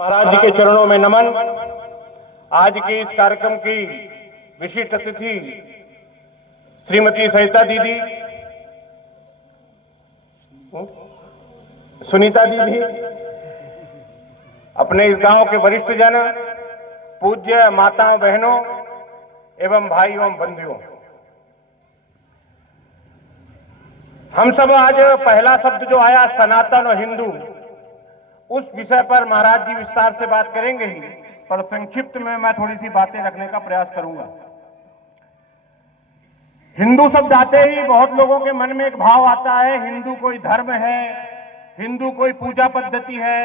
महाराज जी के चरणों में नमन। आज के इस कार्यक्रम की विशिष्ट अतिथि श्रीमती सरिता दीदी, सुनीता दीदी, अपने इस गांव के वरिष्ठ जन, पूज्य माताओं बहनों एवं भाइयों एवं बंधुओं, हम सब आज पहला शब्द जो आया सनातन और हिंदू, उस विषय पर महाराज जी विस्तार से बात करेंगे ही, पर संक्षिप्त में मैं थोड़ी सी बातें रखने का प्रयास करूंगा। हिंदू शब्द आते ही बहुत लोगों के मन में एक भाव आता है, हिंदू कोई धर्म है, हिंदू कोई पूजा पद्धति है,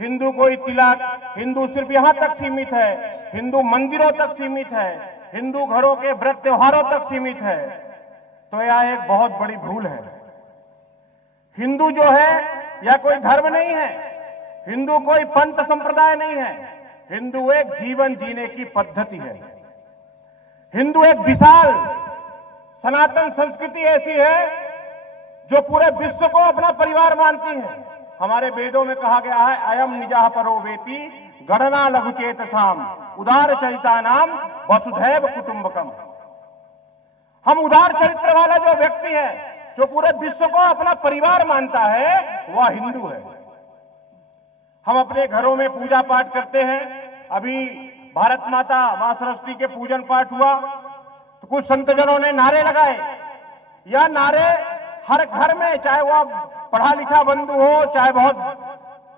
हिंदू कोई तिलक, हिंदू सिर्फ यहां तक सीमित है, हिंदू मंदिरों तक सीमित है, हिंदू घरों के व्रत त्योहारों तक सीमित है। तो यह एक बहुत बड़ी भूल है। हिंदू जो है यह कोई धर्म नहीं है, हिंदू कोई पंथ संप्रदाय नहीं है, हिंदू एक जीवन जीने की पद्धति है। हिंदू एक विशाल सनातन संस्कृति ऐसी है जो पूरे विश्व को अपना परिवार मानती है। हमारे वेदों में कहा गया है, अयम निजाह परो वेति गणना लघुचेत साम उदार चरिता नाम वसुधैव कुटुंबकम। हम उदार चरित्र वाला जो व्यक्ति है, जो पूरे विश्व को अपना परिवार मानता है, वह हिंदू है। हम अपने घरों में पूजा पाठ करते हैं। अभी भारत माता मां सरस्वती के पूजन पाठ हुआ तो कुछ संतजनों ने नारे लगाए। यह नारे हर घर में, चाहे वह पढ़ा लिखा बंधु हो, चाहे बहुत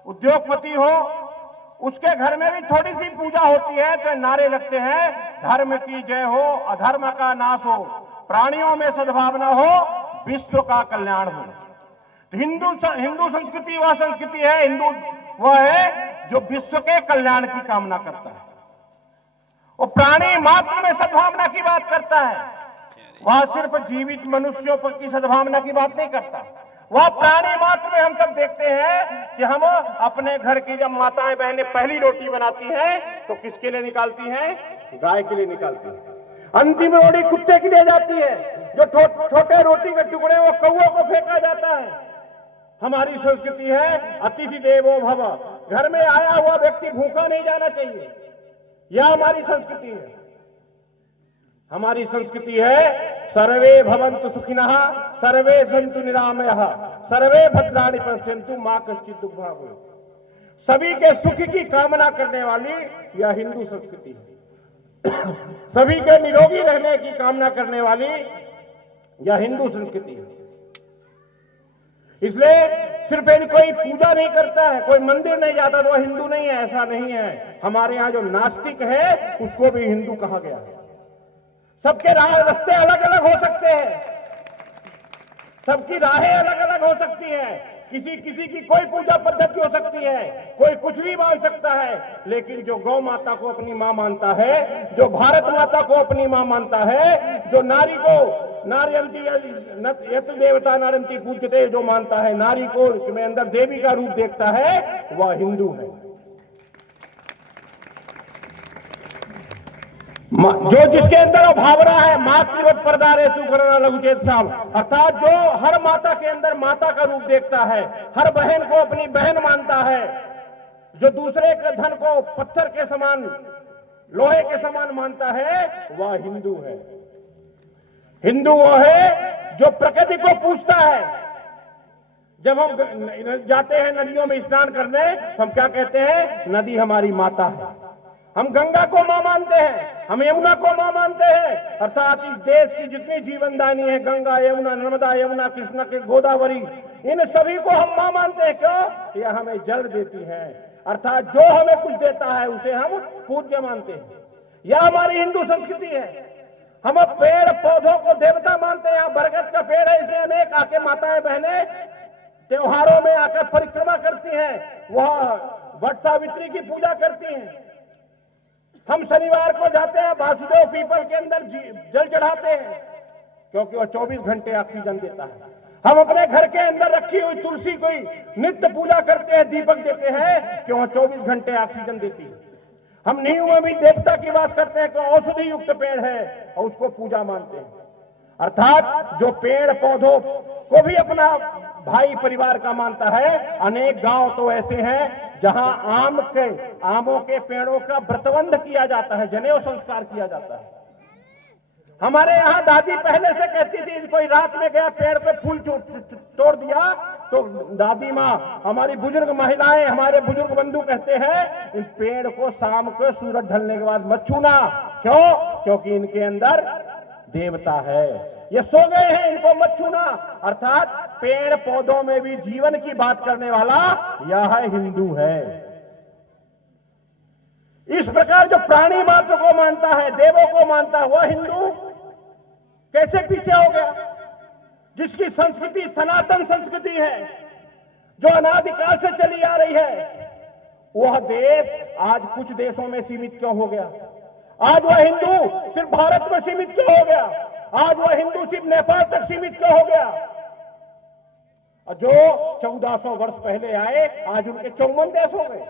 उद्योगपति हो, उसके घर में भी थोड़ी सी पूजा होती है तो नारे लगते हैं, धर्म की जय हो, अधर्म का नाश हो, प्राणियों में सद्भावना हो, विश्व का कल्याण हो। तो हिंदू संस्कृति वह संस्कृति है, हिंदू वह है जो विश्व के कल्याण की कामना करता है। वो प्राणी मात्र में सद्भावना की बात करता है। वह सिर्फ जीवित मनुष्यों पर की सद्भावना की बात नहीं करता। वह प्राणी मात्र में हम सब देखते हैं कि हम अपने घर की जब माताएं बहनें पहली रोटी बनाती हैं तो किसके लिए निकालती हैं? गाय के लिए निकालती हैं। अंतिम रोटी कुत्ते के लिए जाती है। जो छोटे रोटी के टुकड़े वो कौओं को फेंका जाता है। हमारी संस्कृति है अतिथि देवो भव, घर में आया हुआ व्यक्ति भूखा नहीं जाना चाहिए। यह हमारी संस्कृति है। हमारी संस्कृति है सर्वे भवन्तु सुखिनः, सर्वे सन्तु निरामयः, सर्वे भद्राणि पश्यन्तु मां कश्चित् दुःखभाग् भवेत्। सभी के सुख की कामना करने वाली यह हिंदू संस्कृति है। सभी के निरोगी रहने की कामना करने वाली यह हिंदू संस्कृति है। इसलिए सिर्फ कोई पूजा नहीं करता है, कोई मंदिर नहीं जाता तो वह हिंदू नहीं है, ऐसा नहीं है। हमारे यहाँ जो नास्तिक है उसको भी हिंदू कहा गया है। सबके रास्ते अलग अलग हो सकते हैं, सबकी राहें अलग अलग हो सकती हैं। किसी की कोई पूजा पद्धति हो सकती है, कोई कुछ भी मान सकता है, लेकिन जो गौ माता को अपनी मां मानता है, जो भारत माता को अपनी मां मानता है, जो नारी को नार्यंती यत देवता नार्यंती पूज्यते जो मानता है, नारी को में अंदर देवी का रूप देखता है, वह हिंदू है। जो जिसके अंदर भावना है मातृवत परदारे सुकरना लघुचेत साम, अर्थात जो हर माता के अंदर माता का रूप देखता है, हर बहन को अपनी बहन मानता है, जो दूसरे के धन को पत्थर के समान, लोहे के समान मानता है, वह हिंदू है। हिंदू वो है जो प्रकृति को पूजता है। जब हम जाते हैं नदियों में स्नान करने, हम क्या कहते हैं? नदी हमारी माता है। हम गंगा को मां मानते हैं, हम यमुना को मां मानते हैं। अर्थात इस देश की जितनी जीवनदानी है, गंगा, यमुना, नर्मदा, यमुना, कृष्णा के गोदावरी, इन सभी को हम मां मानते हैं। क्यों? यह हमें जल देती है। अर्थात जो हमें कुछ देता है उसे हम पूज्य मानते हैं। यह हमारी हिंदू संस्कृति है। हम पेड़ पौधों को देवता मानते हैं। बरगद का पेड़ है, इसमें अनेक आके माताएं बहनें त्योहारों में आकर परिक्रमा करती हैं, वह वट सावित्री की पूजा करती हैं। हम शनिवार को जाते हैं, वासुदेव पीपल के अंदर जल चढ़ाते हैं, क्योंकि वह 24 घंटे ऑक्सीजन देता है। हम अपने घर के अंदर रखी हुई तुलसी कोई नित्य पूजा करते हैं, दीपक देते हैं, क्यों? 24 घंटे ऑक्सीजन देती है। हम नींव में भी देवता की बात करते हैं, क्यों? औषधि युक्त पेड़ है और उसको पूजा मानते हैं। अर्थात जो पेड़ पौधों को भी अपना भाई परिवार का मानता है। अनेक गांव तो ऐसे हैं जहां आमों के पेड़ों का व्रतबंध किया जाता है, जनेऊ संस्कार किया जाता है। हमारे यहाँ दादी पहले से कहती थी, कोई रात में गया पेड़ पे फूल तोड़ दिया तो दादी माँ, हमारी बुजुर्ग महिलाएं, हमारे बुजुर्ग बंधु कहते हैं, इन पेड़ को शाम को सूरज ढलने के बाद मत छूना। क्यों? क्योंकि इनके अंदर देवता है, ये सो गए हैं, इनको मत छूना। अर्थात पेड़ पौधों में भी जीवन की बात करने वाला यह हिंदू है। इस प्रकार जो प्राणी मात्र को मानता है, देवों को मानता है, वह हिंदू कैसे पीछे हो गया? जिसकी संस्कृति सनातन संस्कृति है, जो अनादिकाल से चली आ रही है, वह देश आज कुछ देशों में सीमित क्यों हो गया? आज वह हिंदू सिर्फ भारत में सीमित क्यों हो गया? आज वह हिंदू सिर्फ नेपाल तक सीमित क्यों हो गया? जो 1400 वर्ष पहले आए, आज उनके 54 देश हो गए।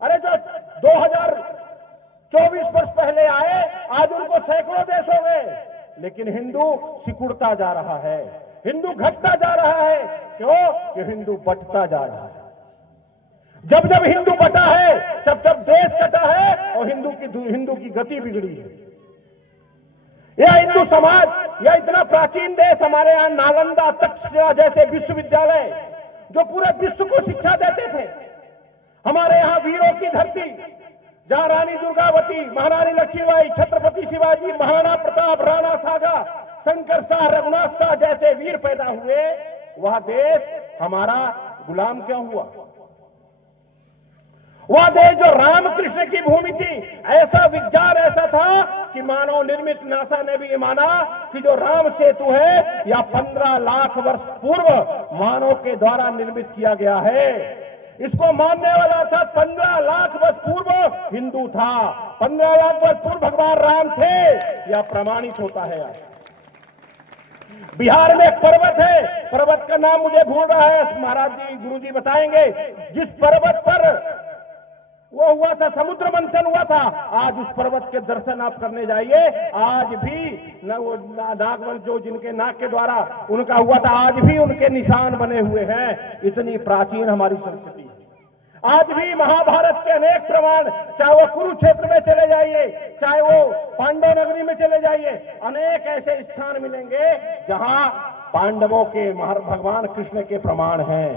अरे जो 2024 वर्ष पहले आए, आज उनको सैकड़ों देश हो गए। लेकिन हिंदू सिकुड़ता जा रहा है, हिंदू घटता जा रहा है। क्यों? कि हिंदू बंटता जा रहा है। जब जब हिंदू बटा है, तब तब देश कटा है और हिंदू की गति बिगड़ी है। यह हिंदू समाज, यह इतना प्राचीन देश, हमारे यहाँ नालंदा, तक्षशिला जैसे विश्वविद्यालय जो पूरे विश्व को शिक्षा देते थे। हमारे यहाँ वीरों की धरती, जहां रानी दुर्गावती, महारानी लक्ष्मीबाई, छत्रपति शिवाजी, महाराणा प्रताप, राणा सागा, शंकर शाह, रघुनाथ शाह जैसे वीर पैदा हुए, वह देश हमारा गुलाम क्यों हुआ? वह देश जो रामकृष्ण की भूमि थी, ऐसा विज्ञान ऐसा था कि मानव निर्मित, नासा ने भी माना कि जो राम सेतु है, या 15 लाख वर्ष पूर्व मानव के द्वारा निर्मित किया गया है। इसको मानने वाला था 15 लाख वर्ष पूर्व हिंदू था, 15 लाख वर्ष पूर्व भगवान राम थे। यह प्रमाणित होता है। बिहार में एक पर्वत है, पर्वत का नाम मुझे भूल रहा है, महाराज जी, गुरु जी बताएंगे। जिस पर्वत पर वो हुआ था, समुद्र मंथन हुआ था, आज उस पर्वत के दर्शन आप करने जाइए, आज भी नागवंश जो जिनके नाग के द्वारा उनका हुआ था, आज भी उनके निशान बने हुए हैं। इतनी प्राचीन हमारी संस्कृति है। आज भी महाभारत के अनेक प्रमाण, चाहे वो कुरुक्षेत्र में चले जाइए, चाहे वो पांडव नगरी में चले जाइए, अनेक ऐसे स्थान मिलेंगे जहां पांडवों के भगवान कृष्ण के प्रमाण हैं।